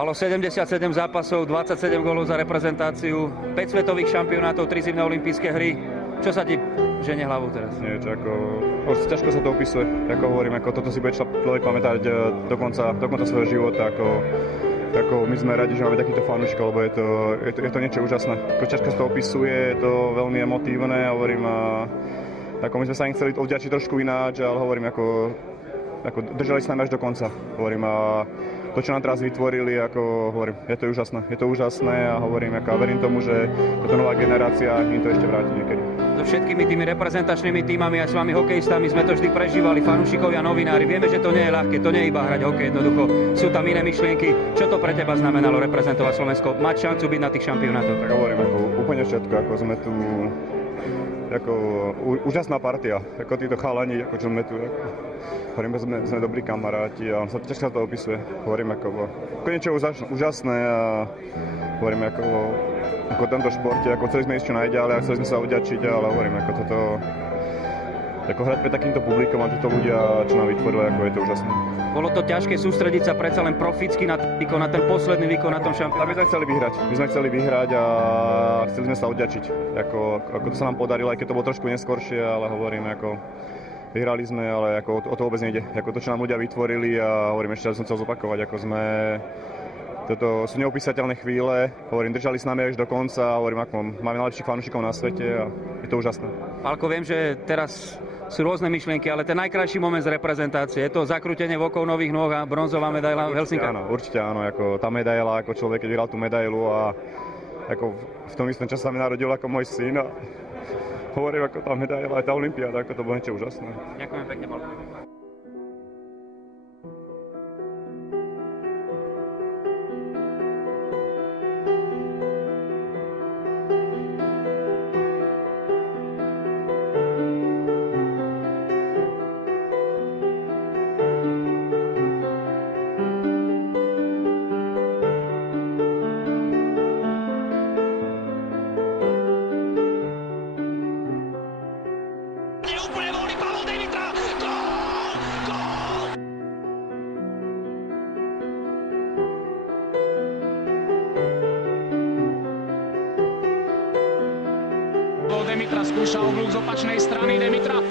Palo, 77 zápasov, 27 gólov za reprezentáciu, 5 svetových šampionátov, 3 zimné olympijské hry. Čo sa ti ženie hlavou teraz? Nie, ťažko sa to opisuje. Ako hovorím, toto si bude človek pamätať do konca svojho života. Ako my sme radi, že máme takýto fanúšikov, lebo je to niečo úžasné. Ťažko sa to opisuje, je to veľmi emotívne. Hovorím, ako my sme sa im chceli odvďačiť trošku ináč, ale hovorím, ako držali sa nám až do konca. Hovorím, to, čo nám teraz vytvorili, ako hovorím, je to úžasné a hovorím, a verím tomu, že táto nová generácia im to ešte vráti niekedy. So všetkými tými reprezentačnými tímami a s vami hokejistami sme to vždy prežívali, fanúšikovia, novinári. Vieme, že to nie je ľahké, to nie je iba hrať hokej, jednoducho sú tam iné myšlienky. Čo to pre teba znamenalo reprezentovať Slovensko, mať šancu byť na tých šampionátoch? Tak hovorím, úplne všetko, sme tu úžasná partia, títo chalani, čo sme tu. Hovorím, sme dobrí kamaráti a ťažko sa to opisuje. Hovorím, niečo úžasné a hovorím, ako v tomto športe, chceli sme ísť čo najďalej a chceli sme sa odďačiť, ale hovorím, hrať pre takýmto publikom a títo ľudia, čo nám vytvorili, je to úžasné. Bolo to ťažké sústrediť sa predsa len proficky na ten posledný výkon na tom šampionáte? My sme chceli vyhrať a chceli sme sa odďačiť. Ako to sa nám podarilo, aj keď to bolo trošku neskoršie, ale hovorím, vyhrali sme, ale o to vôbec nejde. To, čo nám ľudia vytvorili a hovorím, ešte som chcel zopakovať, toto sú neopísateľné chvíle, hovorím, držali s nami až do konca, hovorím, máme najlepších fanúšikov na svete a je to úžasné. Pálko, viem, že teraz sú rôzne myšlienky, ale ten najkrajší moment z reprezentácie, je to zakrútenie vokov nových nôh a bronzová medaila v Helsinkách? Určite áno, tá medaila, človek, keď vyhral tú medailu a v tom istom čase sa mi narodil ako môj syn a hovorím, tá medaila, aj tá olympiáda, to bolo niečo úžasné. Ďakujem pekne, Pálko. Demitra skúša oblúk z opačnej strany, Demitra.